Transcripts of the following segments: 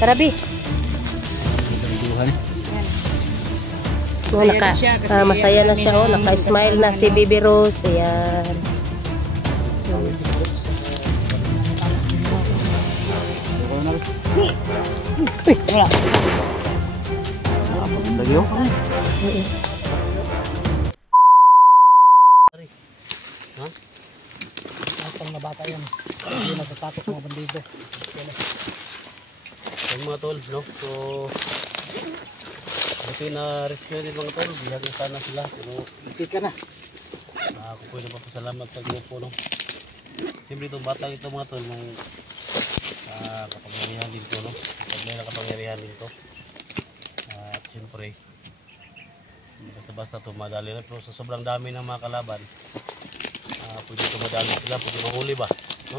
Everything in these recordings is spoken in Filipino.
Tara, Bi. Oh, masaya na siya. Oh, naka-smile na si Baby Rose. Ayan. Uy, wala. Ha? Atang na bata yan. Hindi natatakot mga bandido. Yung mga tol, no? So, buti na rescue din mga tol. Bihag na sana sila. Pero, ikit ka na. Ako po na papasalamat sa grupo, no? Siyempre itong batang ito mga tol, may kapangyarihan din to, no? May kapangyarihan din to. At siyempre, basta-basta ito madali na. Pero sa sobrang dami ng mga kalaban, pwede ito madali sila, pwede mahuli ba? No?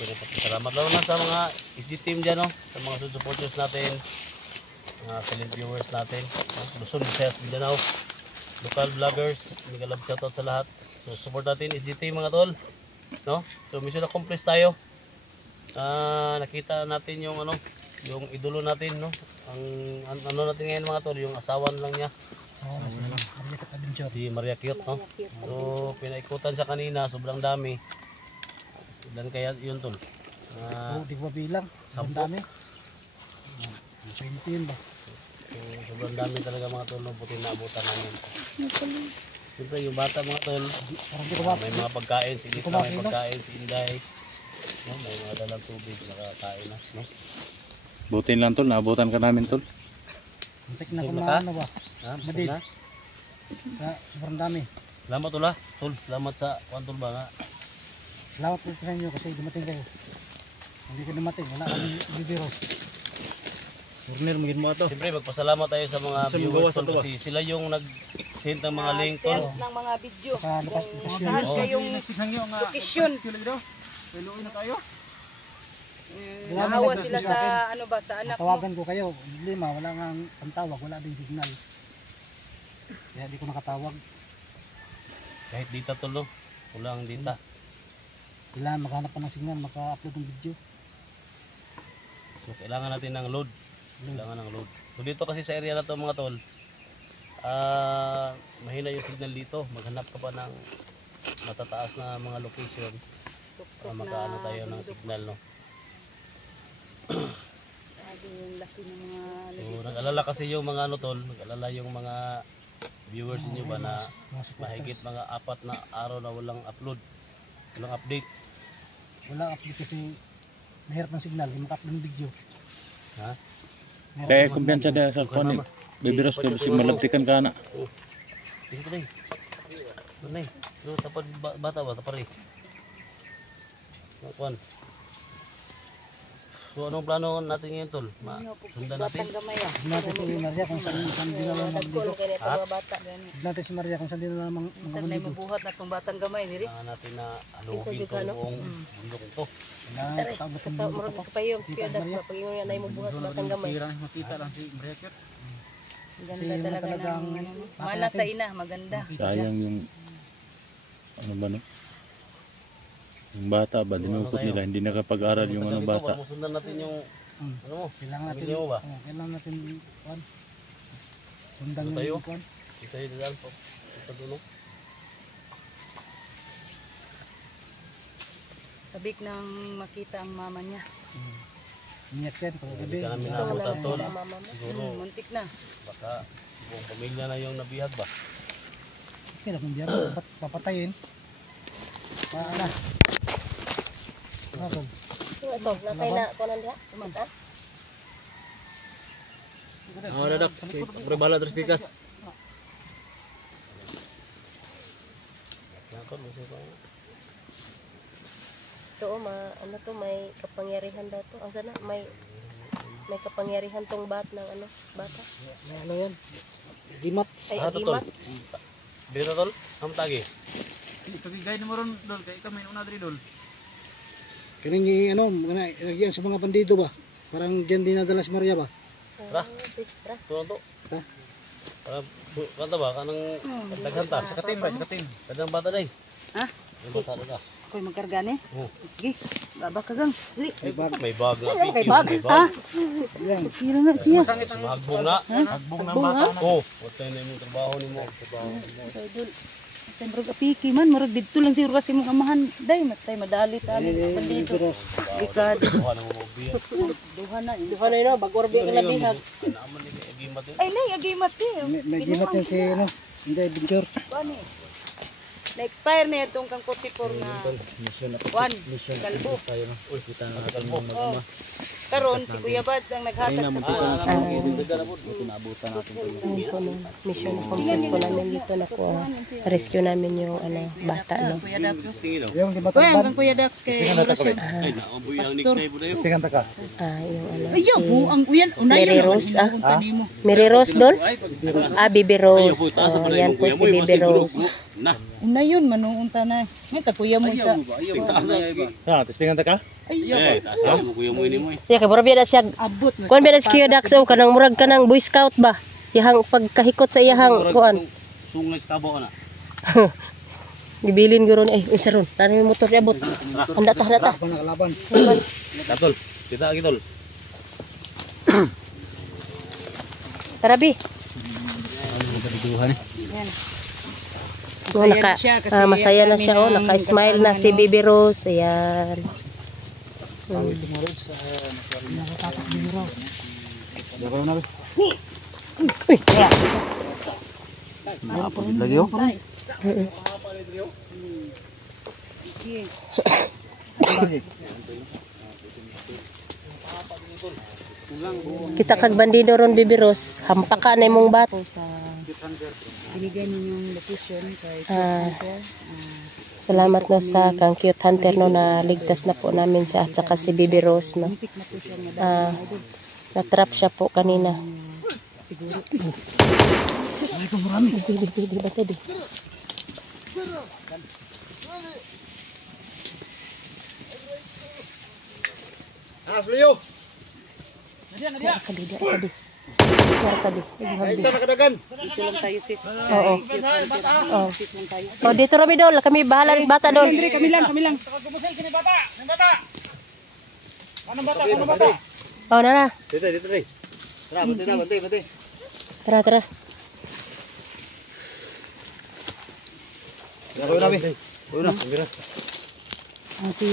Pwede papasalamat lalo na sa mga SG team dyan, no? Sa mga supporters natin, mga silent viewers natin, no? Luzon, Visayas, Mindanao, local vloggers, mega love shoutout sa lahat. So support natin SG team mga tol, no? So mission accomplished tayo. Nakita natin yung ano, yung idolo natin, no? Ang ano natin ngayon mga tol, yung asawa lang niya. Si Maria Cute, no? So pinaikutan siya kanina, sobrang dami. Ilan kaya yun tol? Di ba bilang? Sobrang dami. 20 yun ba? So, sobrang dami talaga mga tol, no? Buti naabutan namin. Siyempre yung bata mga tol, may mga pagkain, si Lisa may pagkain, si Inday, no? May mga dalang tubig, nakakain na, no? Butin lang tol, naabutan ka namin tol. Muntik na kumaano ba? Madid. Sobrang dami. Salamat tol, salamat sa kwantol ba nga. Salamat po sa inyo kasi dumating kayo. Hindi ko dumating, wala kami bibiro. Turner magin mo ato. Siyempre magpasalamat tayo sa mga viewers tol kasi sila yung nag-send ng mga link tol. Ng mga video. Saan siya yung location. Peluin na tayo. Naawa sila sa ano ba, sa anak mo. Tawagan ko kayo, lima, wala nga ang tawag, wala din signal. Kaya di ko nakatawag. Kahit dita tol, no? Wala ang dita. Kailangan maghanap pa ng signal, maka-upload ng video. So kailangan natin ng load. Kailangan ng load. So dito kasi sa area na to mga tol, mahina yung signal dito. Maghanap ka pa ng matataas na mga location. Magkaano tayo ng signal, no? So nag-alala kasi yung mga ano tol, nag-alala yung mga viewers niyo ba na mahigit mga 4 na araw na walang upload, walang update. Walang update kasi mahirap ng signal, hindi maka-upload ng video. Ha? Kaya kumpiyansa dahil sa kwan, Baby Rose ka kasi malabtikan ka na. Tingin ko na eh. Ano eh? Tapad bata ba? Tapad eh. Kwan. So anong plano natin ngayon tol? Sundan natin? Natin si Maria kung saan din naman magdito. Natin si Maria kung saan din naman magdito. Mabuhat na itong batang gamay. Kailangan natin na aluhin itong bundok ito. Marami ka pa yung spiyadak na pag-iwan yan ay mabuhat batang gamay. Makita lang si Maria Cute. Ganda talaga ng mana sa ina, maganda. Sayang yung ano ba no? Yung bata ba, dinukot nila, hindi nakapag-aral yung ano bata. Sundan natin yung ano mo? Kailangan natin ba? Kailangan natin sundan yung kwan. Ito yung dal po. Ito dulo. Sabik nang makita ang mama niya. Ingat yan, pagkabi. Hindi ka namin nabutan tol. Siguro, muntik na. Baka buong pamilya na yung nabihag ba? Kaya kung biyag, papatayin. Paala. Ito, nakay na kunan diha. Sumata. Dadak, pre bala terus pikas. Ito, ano to, may kapangyarihan daw to. Ang sana, may kapangyarihan tong ng ano, bata. Ano yan? Gimat. Ay, gimat. Dito tol, ang tagi. Pagigay mo ron dol, kay ikaw may una diri dol. Kaning ano, nagyan sa mga bandido ba? Parang diyan dinadala si Maria ba? Tara. Tuwan to. Ha? Kanta ba? Kanang daghan ta? Sa katim ba? Sa katim. Kadang bata day. Ha? Yung bata na. Ako'y magkarga ni. Oh. Sige, baba ka gang. Dili. May bag nga. May bag. Ha? Kira nga siya. Magbong na. Magbong na bata na. Oo. Wala na yung trabaho ni mo. Idol. Tay murag apiki man, murag didto lang siguro kasi mong amahan. Day matay madali ta bandido. Likad. Duha na mo biya. Duha na. Duha na yun, bagwar biya ka nabihag. Naaman ni Agimat. Ay nay, agimat ni. May gimat yan si ano. Hindi adventure. Bani. Na-expire na itong kang 44 na Mission na Juan, mission na Kalbo. tayo no. Uy, kita na kalbo. Oh. Karon si Kuya Bad ang naghatag sa Naabutan natin to. Ayun po no, mission accomplish po namin dito na po. Rescue namin yung ano, bata no. Kuya Dax. Yung di ba Kuya hanggang Kuya Dax kay Pastor. Sigan ta ka. Yung ano, Ayaw si po ang uyan unay Mary Rose, nimo. Mary Rose Dol? Bibi Rose. Yan po si Bibi Rose. Unay yun manuunta na. May ta kuya mo sa. Ha, testingan ta ka? Ayaw. Ya kay mura biya na siya. Abot mo. Kuan biya na si Kuya Dax o kanang murag kanang Boy Scout ba? Yahang pagkahikot sa iyahang kuan. Sungay sa tabo na. Gibilin guro ni unsa ron? Tani mo motor abot. Handa ta. Nakalaban. Katol, kita lagi tol. Tara bi. Yan. Oh, masaya na siya, oh, naka-smile na si Bibi Rose. Ayan. Uy, ayan. Lagi yo. Kita kag bandido ron Bibi Rose. Hampaka na imong bat. Binigay ninyong location kay Salamat no sa kang cute hunter no na ligtas na po namin siya at saka si Bibi Rose no. Na-trap siya po kanina. siguro. Ay, ito marami. Di ba tadi? Leo. Kadi. Ay, isa nakadagan. Dito lang tayo sis. Oo. Oh. Sis lang tayo. Oh, dito Romy Dol, kami bahala sa bata Dol. Kami lang. Oh, na. Dito. Tara, bantay. Tara. Uy na, mira. Si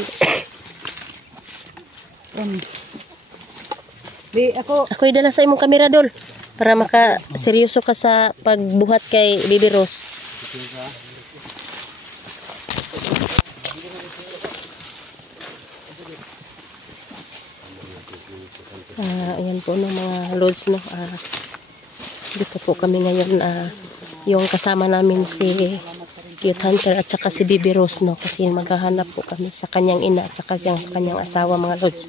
Di ako Ako'y dala sa imong kamera Dol para maka seryoso ka sa pagbuhat kay Bibi Rose. Ayan po no mga lods no. Dito po kami ngayon yung kasama namin si Cute Hunter at saka si Bibi Rose no kasi maghahanap po kami sa kanyang ina at saka sa kanyang asawa mga lods.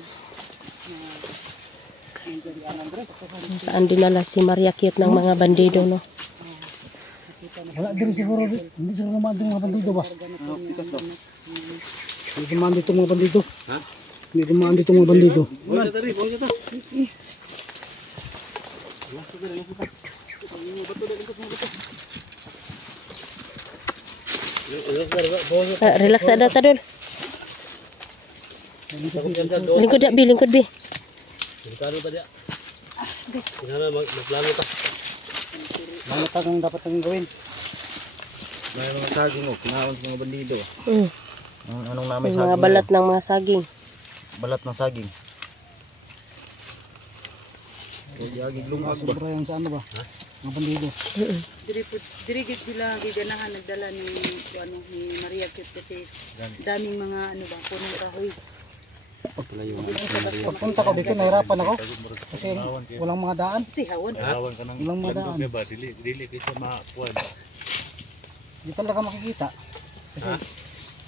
Saan dinala si Maria Cute ng mga bandido no. Wala din siguro, hindi siguro naman din mga bandido ba? Hindi naman dito mga bandido. Ha? Hindi naman dito mga bandido. Wala tari. Relax ada ta Dol. Lingkod bi. Delikado pa dia. Sana magplano ka. Ano pa kung dapat natin gawin? May mga saging o, kinaon sa mga bandido. Anong namin saging? Mga balat ng mga saging. Balat ng saging. Yagig lumag ba? Sobra yan sa ano ba? Mga bandido. dirigid sila giganahan nagdala ni Maria Cute kasi daming mga punong kahoy. Pagpunta ko dito, nahirapan ako. Kasi walang mga daan. Sihawon. Walang mga daan. Dili kasi makuan. Hindi talaga makikita. Kasi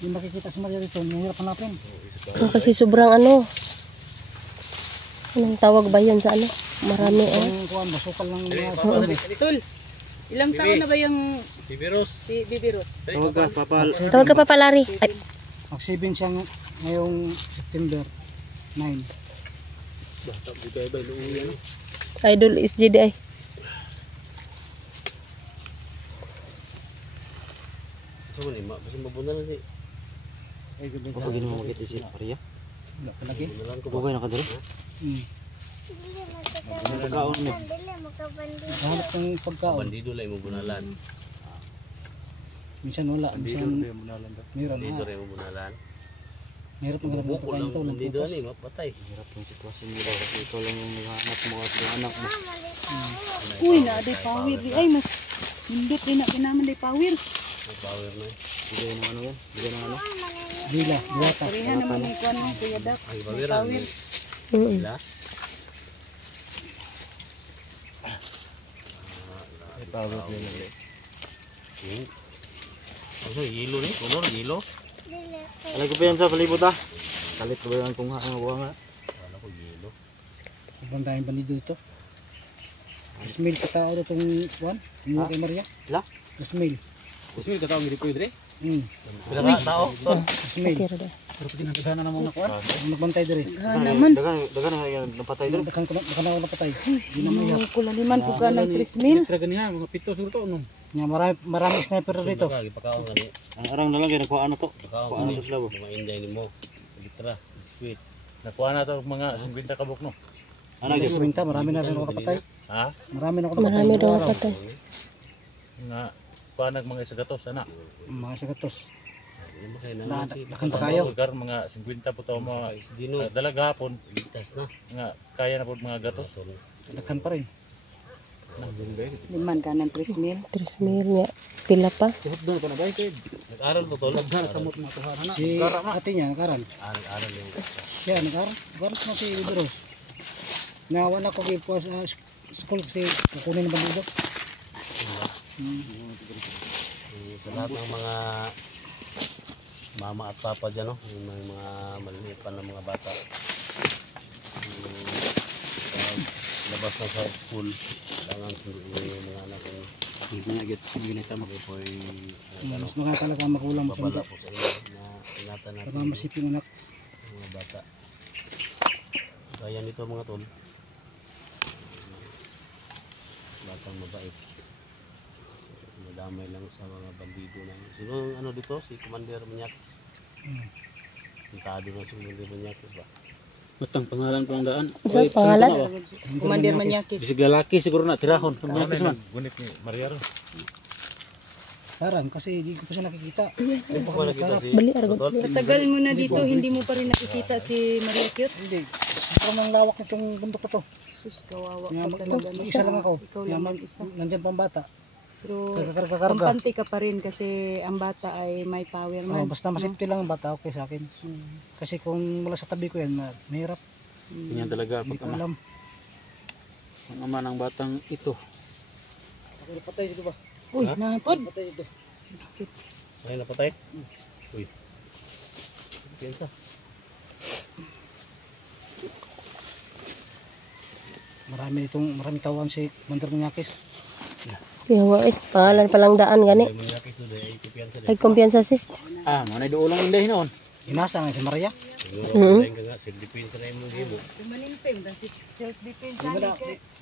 hindi makikita si Maria dito. Nahirapan natin. Kasi sobrang ano. Anong tawag ba yun sa ano? Marami Masukal ng mga Tol, ilang taon na ba yung Bibi Rose. si Bibi Rose? Tawag ka papalari. Ay, Mag-7 siya ngayong September 9. Idol is Jedi. Kapag ginawa makita si Maria. Wala pa lagi. Bugay na ka dito. Pagkaon niya. Hanap ng pagkaon. Bandido lang mo bunalan. Minsan wala. Minsan meron. Bandido rin mo bunalan. Meron pang hanap ng Bukol pagkain lang ito. bandido ni mapatay. Hirap yung sitwasyon mo daw kasi ikaw lang yung naghahanap mo at yung anak mo. Uy, na day power di ay mas hindot rin na kinaman day power. Power na. Bigay ng ano yan? Bigay ng ano? Dila, diwata. Pareha naman ni kuan mo Kuya Dak. Ay May power. power. Sila. May power ko yun ulit. Ano yelo ni? Color yelo. Alay ko pa yan sa palibot ah. Kalit ko ba yan kung buha nga. Wala ko yelo. Ibang tayong bandido ito. Ismail ka tao ito itong kuwan. Yung kay Maria. La? Ismail. Gusto ka tao ngiri ko dire. Pila ka tao? Tol. Ismail. Tira daw. Pero pinagdagana naman na kuwan. Ang nagbantay diri. Naman. Dagan na yan napatay diri. Dagan na ako napatay. Hindi na mo yan. Kulaliman ko ka ng 3,000. Traga niya mga pito siguro to no. Nga marami sniper dito. Gipakaon gani. Ang arang na lang kaya nakuha ano to. Pakaon Kuhaan gani. to sila bo. Mga inday nimo. Litra, sweet. Nakuha na to mga 50 kabuk no. Ano yung kwenta, marami na rin ako napatay. Ha? Marami na ako napatay. Marami daw Araw. patay. Nga kuha mga isagatos ana. Mga sagatos. Ano kay Na- na si nakanta kayo. Lugar mga 50 po to mga Gino. dalaga hapon Ligtas na. nga kaya na po mga gatos. Daghan pa rin. Liman ka ng 3,000. 3,000 nga. Pila pa. Tuhod doon pa na bay kay. Nag-aral po tol. Daghan sa mot mga tuhanan na. Si ate niya, nag-aral. Aral yung Siya, nag-aral. Nag-aral na si Ibero. Nawan ako kay po sa school kasi kukunin ng bandido. sa lahat ng mga mama at papa dyan, no? Yung mga maliliit pa ng mga bata. Labas na sa school, kailangan yung mga anak ko. Hindi na get, hindi na tama. Ako po ay Mas mga talaga makulang mo babala sa po sa inyo na ingatan natin para masipin anak. yung mga bata. Kaya nito mga tol, batang mabait. Madamay lang sa mga bandido na yun. Sino ang ano dito? Si Commander Manyakis. Pintado na si Commander Manyakis ba? Matang pangalan pa ang daan. Sa pangalan? Commander Manyakis. Bisig lalaki siguro na tirahon. Ano man gunit ni Maria ron. Karan kasi hindi ko pa siya nakikita. Hindi pa ko nakita si Bali, argot. Tol. Sa tagal mo na dito, hindi mo pa rin nakikita si Maria Cute. Hindi. Parang ang lawak nitong bundok ko to. Sus, kawawa Kaya ka talaga. no? isa lang ako. Ikaw Kaya lang mag-isa. nandyan pang bata. Pero Karga-karga. kampante ka pa rin kasi ang bata ay may power Oh, man. basta masipti lang ang bata, okay sa akin. Kasi kung wala sa tabi ko yan, mahirap. Ganyan talaga Hindi pag ko ama. alam. Ang ama ng batang ito. Ako napatay dito ba? Uy, napod. Napatay dito. Ay, napatay? Uy. Piensa. Marami tawang si Commander Manyakis. Yawa eh. Pangalan palang daan gani. Ay, Manyakis doon ay kumpiyansa din. Ay kumpiyansa sis. Ah, mga naido lang hindi noon. Inasa nga si Maria. Siguro, dahil ka nga, self-defense na yung hibo. Manimpim, dahil self-defense Hindi wala.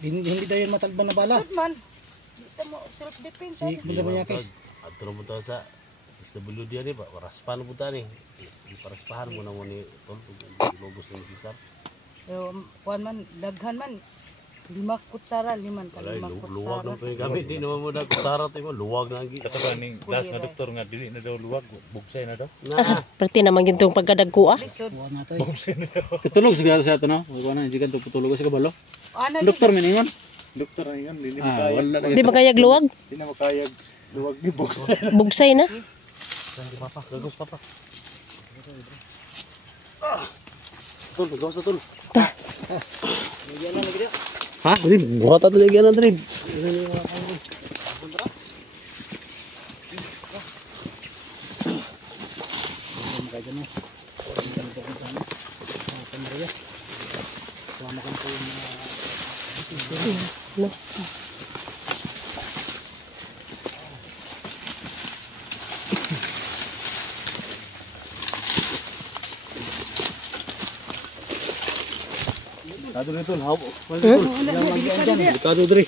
Hindi daw yung matalban na bala. Sud man. Dito mo self-defense. Si Commander Manyakis. At tulong po tayo sa SWD ni ba? Paraspahan po tayo ni. Paraspahan mo na mo ni Tol. Logos ni Cesar. Pero kuan man, daghan man. 5 kutsara, 5 Alay, ka 5 luwag kutsara. lang po yung gamit. Di naman mo na kutsara tayo mo. Luwag na ang Kataban ning das na doktor nga dili na daw luwag, bugsay na daw. Na. Perti naman gintong pagkadagko ah. Lisod. Buwan na to eh. Katulog siguro sa ato no. Wala na hindi kan putulog sa kabalo. Ana Doktor man ingon. Doktor na yan, dili Ah, makayag. wala Di ba kayag luwag? Di na makayag luwag ni bugsay. Bugsay na. Saan di papa? Gagos papa. Tol, gagos na tol. Ha? Drib, buhat ato lagi na drib. No. Kado na tol, habo. Kado diri.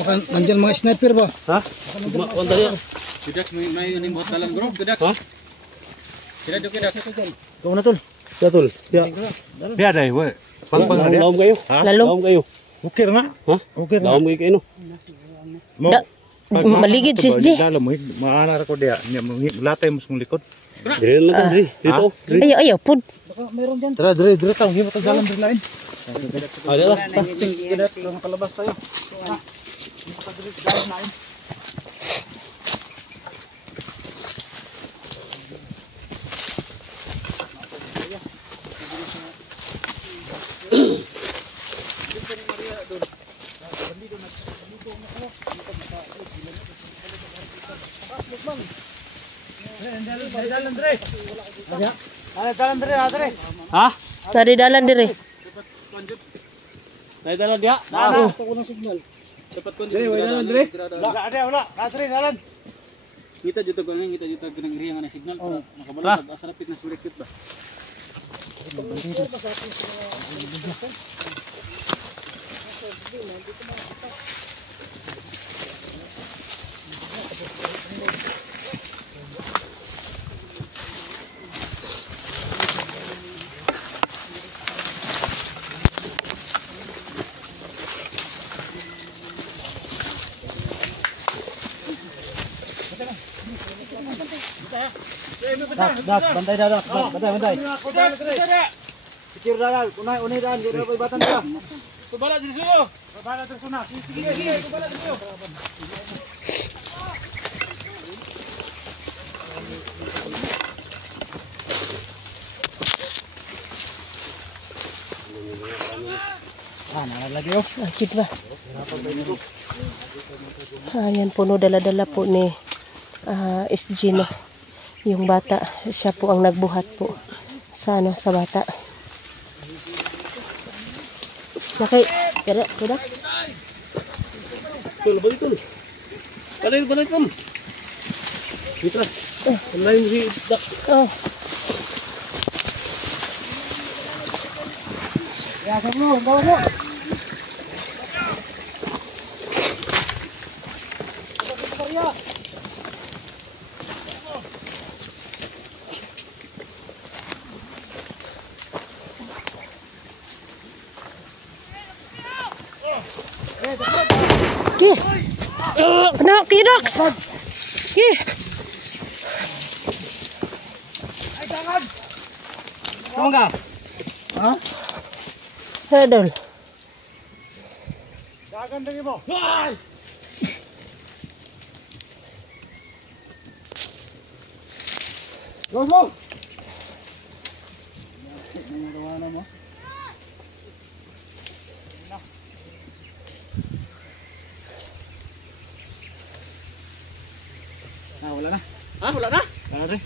Baka nandyan mga sniper ba? Ha? Wanda niya. Tidak may ning bot dalan bro. Tidak. Ha? Ikaw na tol. Ya tol. Ya. Biar dai, we. Laom kayo. Lalong. Laom kayo. Ukir nga. Ha? Ukir nga. Laom kayo no. Mo. Da- maligid sis G. Dalam mo, maanar ko dia. Latay mo sa likod. Dire na lang dire. Dito. Ayaw, ayaw, pud. Baka mayroon dyan. Tara, dire tayo. Himo ta dalam dire lain. Ada lah. Makalabas tayo. Ha? Tadi dalan dire. Tayo dalan dia. Dapat ko Dire, wala dalan dire. Wala. Kadre dalan. Kita juta ko kita juta genang riang na signal para makabalik pag asa rapid na surikit ba. Bantay dah. Bantay. Pikir dalan. Unay dalan. Gila pa ibatan nila. Kubala diri suyo. Babala terus na. Sige. Babala terus. Nalagi oh. Akit ba? Ayan po no, dala-dala po ni SG no. Yung bata, siya po ang nagbuhat po sa ano, sa bata. Nakay, tara, tara. Tol, balik tol. Balik tol. Kita. Lain si Dax. Oh, Ya, kamu, bawa. ki. Anak, kidak. Ki. Kamu enggak? Hah? Hedol. Jangan dengi mo. Los mo. Wala na. Ha, wala na. Wala na.